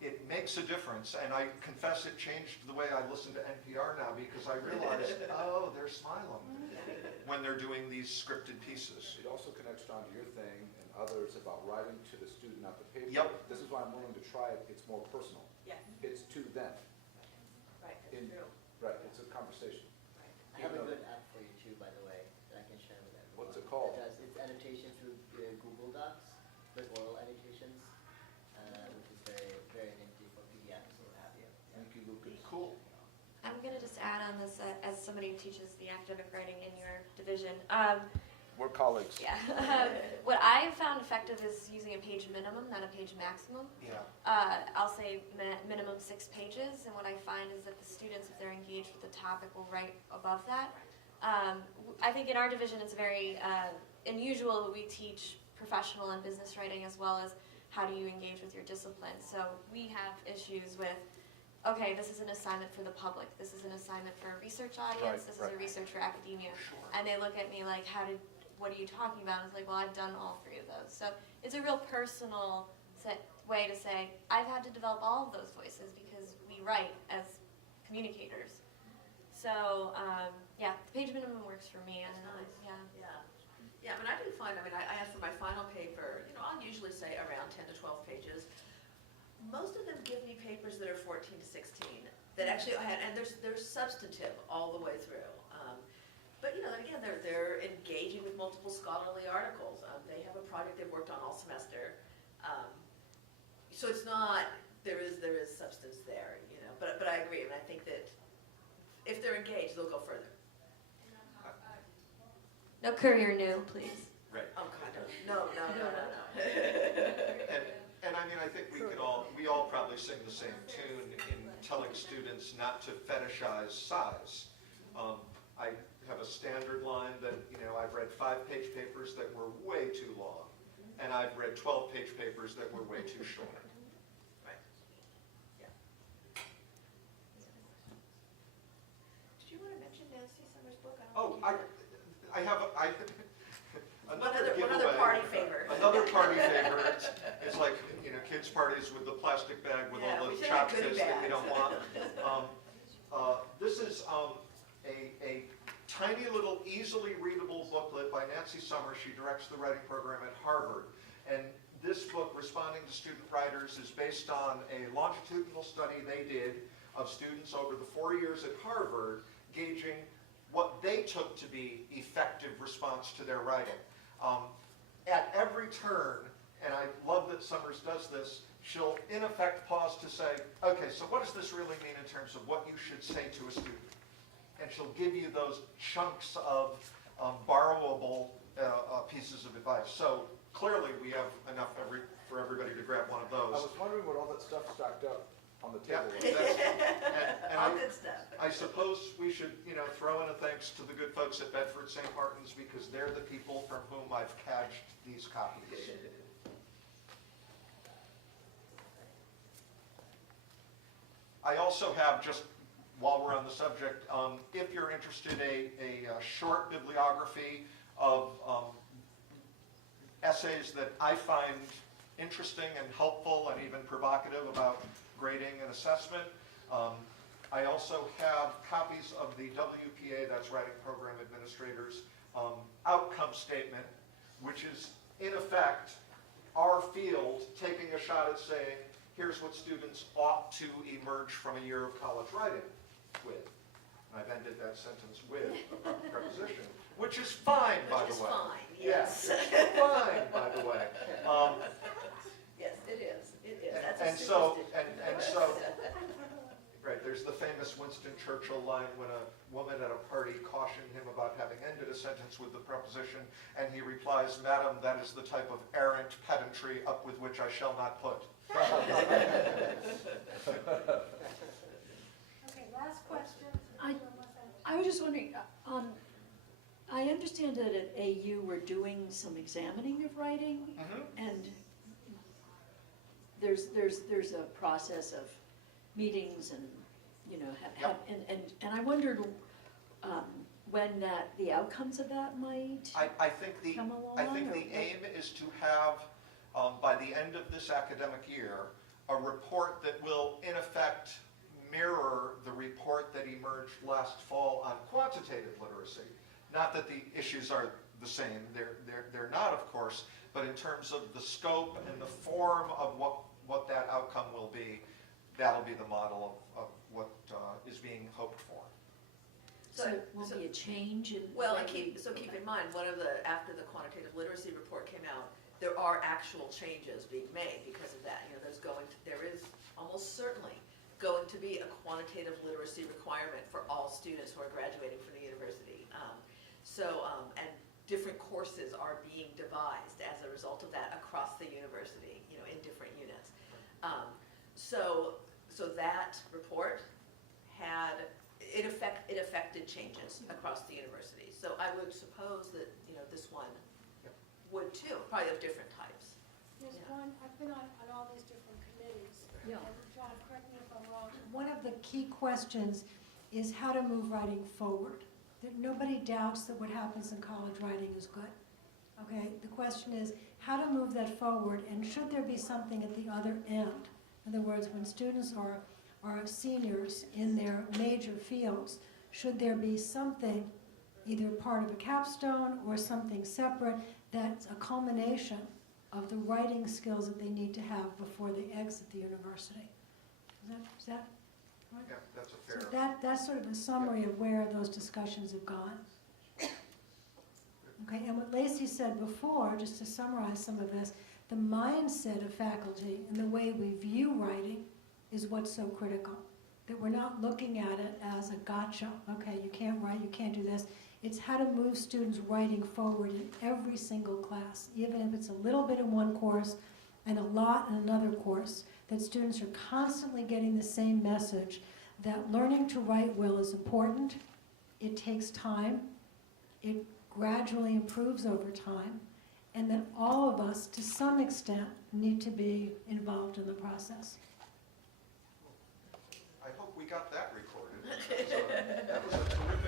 It makes a difference. And I confess it changed the way I listen to NPR now, because I realized, oh, they're smiling when they're doing these scripted pieces. It also connects on to your thing and others about writing to the student, not the paper. Yep. This is why I'm willing to try it. It's more personal. Yes. It's to them. Right, that's true. Right, it's a conversation. I have a good app for you too, by the way, that I can share with everyone. What's it called? It's annotation through Google Docs, with oral annotations, which is very, very nifty for PDFs or what have you. Thank you, Lucas. Cool. I'm going to just add on this as somebody who teaches the academic writing in your division. We're colleagues. Yeah. What I have found effective is using a page minimum, not a page maximum. Yeah. I'll say minimum 6 pages, and what I find is that the students, if they're engaged with the topic, will write above that. I think in our division it's very unusual. We teach professional and business writing as well as how do you engage with your discipline. So we have issues with, okay, this is an assignment for the public, this is an assignment for a research audience, this is a research for academia. Sure. And they look at me like, what are you talking about? I was like, well, I've done all 3 of those. So it's a real personal way to say, I've had to develop all of those voices because we write as communicators. So, yeah, the page minimum works for me. And Nice. yeah. Yeah, I mean, I do find, I ask for my final paper, I'll usually say around 10 to 12 pages. Most of them give me papers that are 14 to 16, that actually, and there's substantive all the way through. But then again, they're engaging with multiple scholarly articles. They have a project they've worked on all semester. So it's not, there is substance there, but I agree, and I think that if they're engaged, they'll go further. No courier new, please. Right. Oh, God, no. And I mean, I think we all probably sing the same tune in telling students not to fetishize size. I have a standard line that, I've read 5-page papers that were way too long, and I've read 12-page papers that were way too short. Right. Yeah. Did you want to mention Nancy Summers' book? I have another One other giveaway. party favor. Another party favor. It's like, kids' parties with the plastic bag with all we the should have goodie tchotchkes that we don't bags. want. This is a tiny little easily readable booklet by Nancy Summers. She directs the writing program at Harvard. And this book, Responding to Student Writers, is based on a longitudinal study they did of students over the 4 years at Harvard, gauging what they took to be effective response to their writing. At every turn, and I love that Summers does this, she'll in effect pause to say, okay, so what does this really mean in terms of what you should say to a student? And she'll give you those chunks of borrowable pieces of advice. So clearly we have enough for everybody to grab one of I those. was wondering what all that stuff stacked up on the table was. And All good stuff. I suppose we should, throw in a thanks to the good folks at Bedford St. Martin's, because they're the people from whom I've cadged these copies. I also have, just while we're on the subject, if you're interested, a short bibliography of essays that I find interesting and helpful and even provocative about grading and assessment. I also have copies of the WPA, that's Writing Program Administrators, outcome statement, which is, in effect, our field taking a shot at saying, here's what students ought to emerge from a year of college writing with. And I've ended that sentence with a preposition, which is fine, by the way. Which is fine, Yes, yes. it's fine, by the way. Yes, it is. It is. And- That's a and so- superstition. and so- Right, there's the famous Winston Churchill line when a woman at a party cautioned him about having ended a sentence with the preposition, and he replies, "Madam, that is the type of errant pedantry up with which I shall not put." Okay, last question. I was just wondering, I understand that at AU we're doing some examining of writing, and there's a process of meetings and, you know, and I wondered when the outcomes of that might I think the come along? aim is to have, by the end of this academic year, a report that will, in effect, mirror the report that emerged last fall on quantitative literacy. Not that the issues are the same, they're not, of course, but in terms of the scope and the form of what that outcome will be, that'll be the model of what is being hoped for. So it won't be a change in... Well, and keep in mind, after the quantitative literacy report came out, there are actual changes being made because of that. You know, there is almost certainly going to be a quantitative literacy requirement for all students who are graduating from the university. And different courses are being devised as a result of that across the university, you know, in different units. So that report affected changes across the university. So I would suppose that, you know, this one would too, probably of different types. There's one, I've been on all these different committees. Yeah. And John, correct me if I'm wrong. One of the key questions is how to move writing forward. That nobody doubts that what happens in college writing is good. Okay, the question is how to move that forward, and should there be something at the other end? In other words, when students are seniors in their major fields, should there be something, either part of a capstone or something separate, that's a culmination of the writing skills that they need to have before they exit the university? Is that right? Yeah, that's a fair... So that's sort of a summary of where those discussions have gone. Okay, and what Lacey said before, just to summarize some of this, the mindset of faculty and the way we view writing is what's so critical. That we're not looking at it as a gotcha. Okay, you can't write, you can't do this. It's how to move students writing forward in every single class, even if it's a little bit in one course and a lot in another course, that students are constantly getting the same message that learning to write well is important, it takes time, it gradually improves over time, and that all of us, to some extent, need to be involved in the process. I hope we got that recorded. That was a terrific